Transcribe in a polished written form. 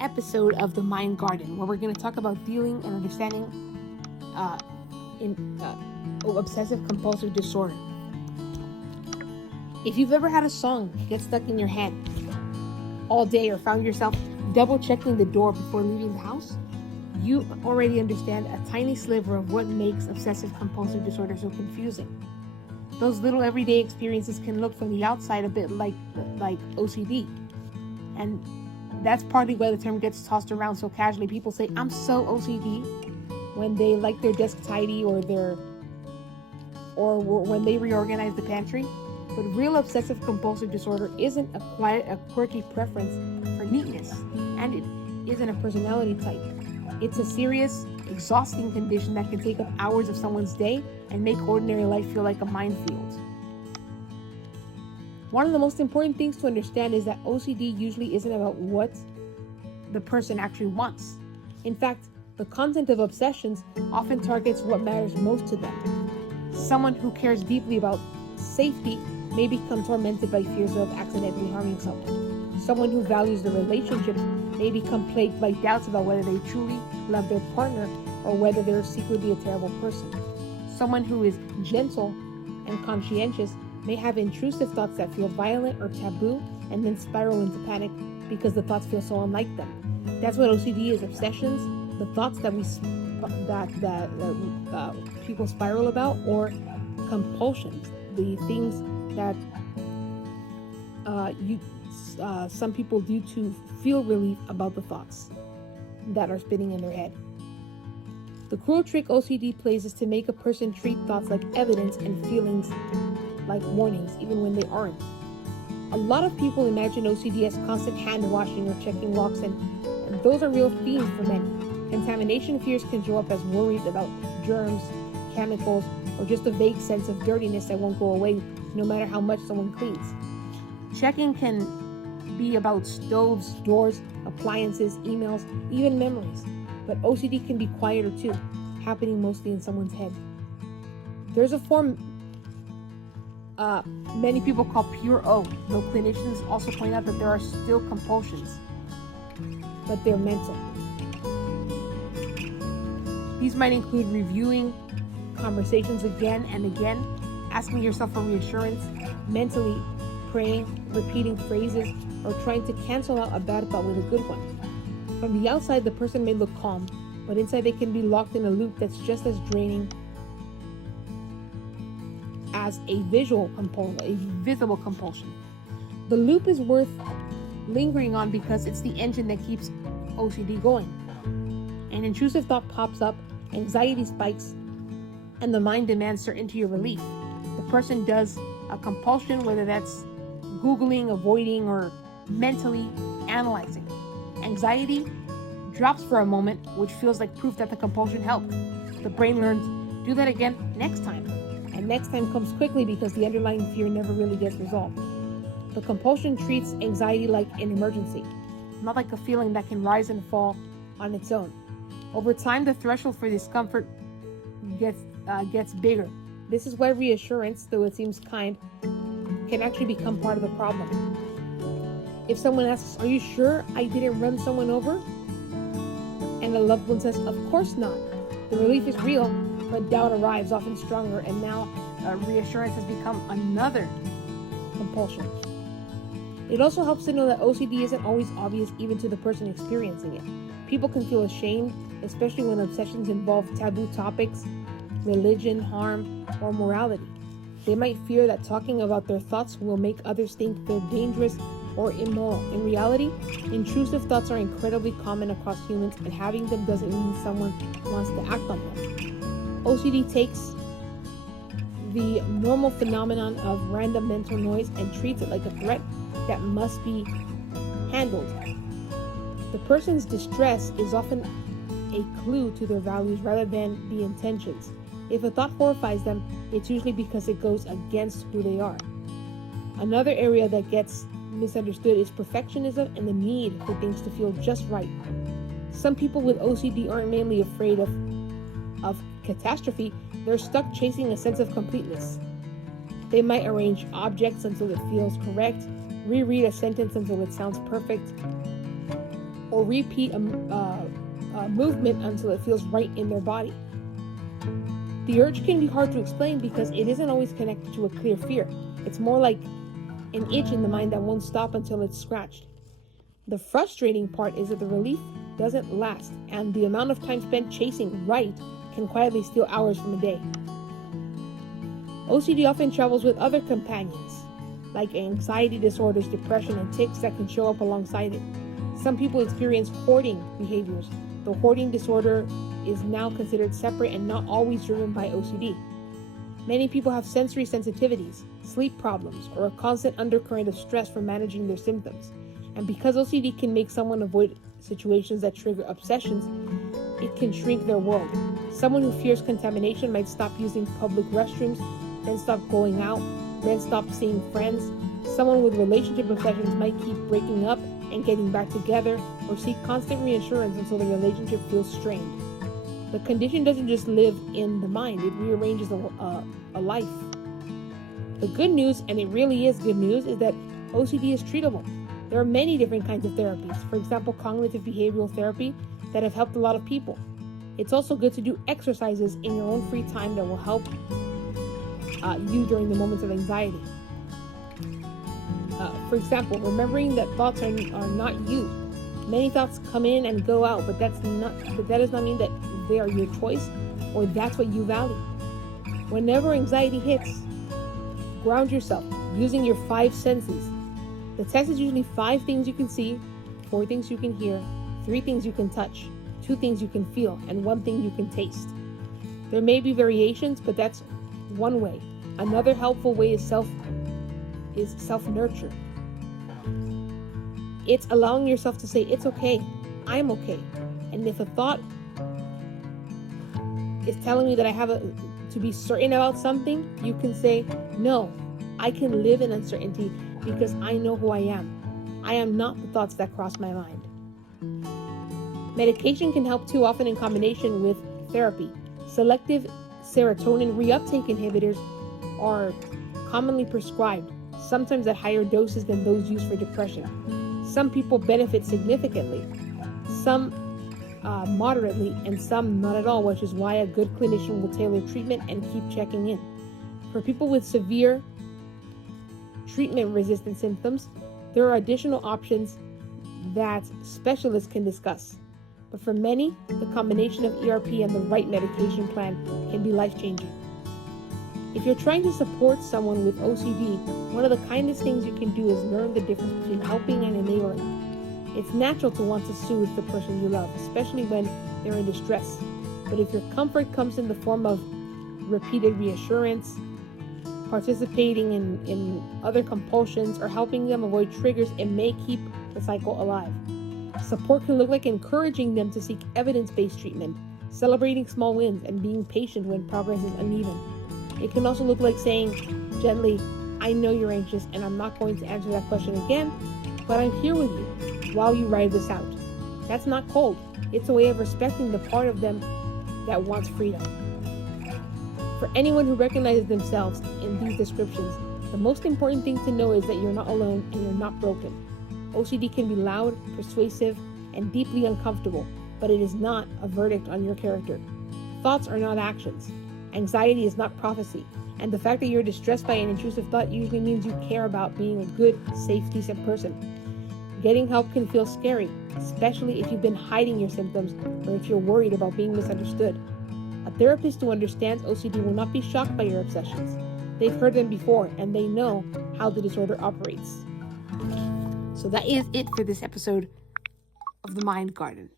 episode of The Mind Garden, where we're going to talk about dealing and understanding uh, in obsessive compulsive disorder. If you've ever had a song get stuck in your head all day or found yourself double checking the door before leaving the house, you already understand a tiny sliver of what makes obsessive compulsive disorder so confusing. Those little everyday experiences can look from the outside a bit like OCD. And that's partly why the term gets tossed around so casually. People say, I'm so OCD when they like their desk tidy or when they reorganize the pantry. But real obsessive compulsive disorder isn't a quirky preference for neatness, and it isn't a personality type. It's a serious, exhausting condition that can take up hours of someone's day and make ordinary life feel like a minefield. One of the most important things to understand is that OCD usually isn't about what the person actually wants. In fact, the content of obsessions often targets what matters most to them. Someone who cares deeply about safety may become tormented by fears of accidentally harming someone. Someone who values the relationships may become plagued by doubts about whether they truly love their partner or whether they're secretly a terrible person. Someone who is gentle and conscientious may have intrusive thoughts that feel violent or taboo and then spiral into panic because the thoughts feel so unlike them. That's what OCD is: obsessions, the thoughts that people spiral about, or compulsions, the things that some people do to feel relief about the thoughts that are spinning in their head. The cruel trick OCD plays is to make a person treat thoughts like evidence and feelings like warnings, even when they aren't. A lot of people imagine OCD as constant hand washing or checking locks, and those are real themes for many. Contamination fears can show up as worries about germs, chemicals, or just a vague sense of dirtiness that won't go away no matter how much someone cleans. Checking can be about stoves, doors, appliances, emails, even memories. But OCD can be quieter too, happening mostly in someone's head. There's a form many people call pure O, though clinicians also point out that there are still compulsions, but they're mental. These might include reviewing conversations again and again, asking yourself for reassurance, mentally praying, repeating phrases, or trying to cancel out a bad thought with a good one. From the outside, the person may look calm, but inside they can be locked in a loop that's just as draining as a visible compulsion. The loop is worth lingering on because it's the engine that keeps OCD going. An intrusive thought pops up, anxiety spikes, and the mind demands certainty or relief. The person does a compulsion, whether that's Googling, avoiding, or mentally analyzing. Anxiety drops for a moment, which feels like proof that the compulsion helped. The brain learns, do that again next time. And next time comes quickly because the underlying fear never really gets resolved. The compulsion treats anxiety like an emergency, not like a feeling that can rise and fall on its own. Over time, the threshold for discomfort gets bigger. This is why reassurance, though it seems kind, can actually become part of the problem. If someone asks, are you sure I didn't run someone over? And a loved one says, of course not. The relief is real, but doubt arrives, often stronger, and now reassurance has become another compulsion. It also helps to know that OCD isn't always obvious even to the person experiencing it. People can feel ashamed, especially when obsessions involve taboo topics, religion, harm, or morality. They might fear that talking about their thoughts will make others think they're dangerous or immoral. In reality, intrusive thoughts are incredibly common across humans, and having them doesn't mean someone wants to act on them. OCD takes the normal phenomenon of random mental noise and treats it like a threat that must be handled. The person's distress is often a clue to their values rather than the intentions. If a thought horrifies them, it's usually because it goes against who they are. Another area that gets misunderstood is perfectionism and the need for things to feel just right. Some people with OCD aren't mainly afraid of catastrophe, they're stuck chasing a sense of completeness. They might arrange objects until it feels correct, reread a sentence until it sounds perfect, or repeat a movement until it feels right in their body. The urge can be hard to explain because it isn't always connected to a clear fear. It's more like an itch in the mind that won't stop until it's scratched. The frustrating part is that the relief doesn't last, and the amount of time spent chasing right can quietly steal hours from a day. OCD often travels with other companions, like anxiety disorders, depression, and tics that can show up alongside it. Some people experience hoarding behaviors. The hoarding disorder is now considered separate and not always driven by OCD. Many people have sensory sensitivities, sleep problems, or a constant undercurrent of stress from managing their symptoms. And because OCD can make someone avoid situations that trigger obsessions, it can shrink their world. Someone who fears contamination might stop using public restrooms, then stop going out, then stop seeing friends. Someone with relationship obsessions might keep breaking up and getting back together, or seek constant reassurance until the relationship feels strained. The condition doesn't just live in the mind, it rearranges a life. The good news, and it really is good news, is that OCD is treatable. There are many different kinds of therapies, for example, cognitive behavioral therapy, that have helped a lot of people. It's also good to do exercises in your own free time that will help you during the moments of anxiety. For example, remembering that thoughts are not you. Many thoughts come in and go out, but that does not mean that they are your choice or that's what you value. Whenever anxiety hits, ground yourself using your 5 senses. The test is usually 5 things you can see, 4 things you can hear, 3 things you can touch, 2 things you can feel, and 1 thing you can taste. There may be variations, but that's one way. Another helpful way is self-nurture. It's allowing yourself to say, it's okay, I'm okay. And if a thought is telling me that I have to be certain about something, you can say, no, I can live in uncertainty because I know who I am. I am not the thoughts that cross my mind. Medication can help too, often in combination with therapy. Selective serotonin reuptake inhibitors are commonly prescribed, sometimes at higher doses than those used for depression. Some people benefit significantly, some moderately, and some not at all, which is why a good clinician will tailor treatment and keep checking in. For people with severe treatment-resistant symptoms, there are additional options that specialists can discuss. But for many, the combination of ERP and the right medication plan can be life-changing. If you're trying to support someone with OCD, one of the kindest things you can do is learn the difference between helping and enabling. It's natural to want to soothe the person you love, especially when they're in distress. But if your comfort comes in the form of repeated reassurance, participating in other compulsions, or helping them avoid triggers, it may keep the cycle alive. Support can look like encouraging them to seek evidence-based treatment, celebrating small wins, and being patient when progress is uneven. It can also look like saying gently, I know you're anxious and I'm not going to answer that question again, but I'm here with you while you ride this out. That's not cold. It's a way of respecting the part of them that wants freedom. For anyone who recognizes themselves in these descriptions, the most important thing to know is that you're not alone and you're not broken. OCD can be loud, persuasive, and deeply uncomfortable, but it is not a verdict on your character. Thoughts are not actions. Anxiety is not prophecy. And the fact that you're distressed by an intrusive thought usually means you care about being a good, safe, decent person. Getting help can feel scary, especially if you've been hiding your symptoms or if you're worried about being misunderstood. A therapist who understands OCD will not be shocked by your obsessions. They've heard them before and they know how the disorder operates. So that is it for this episode of The Mind Garden.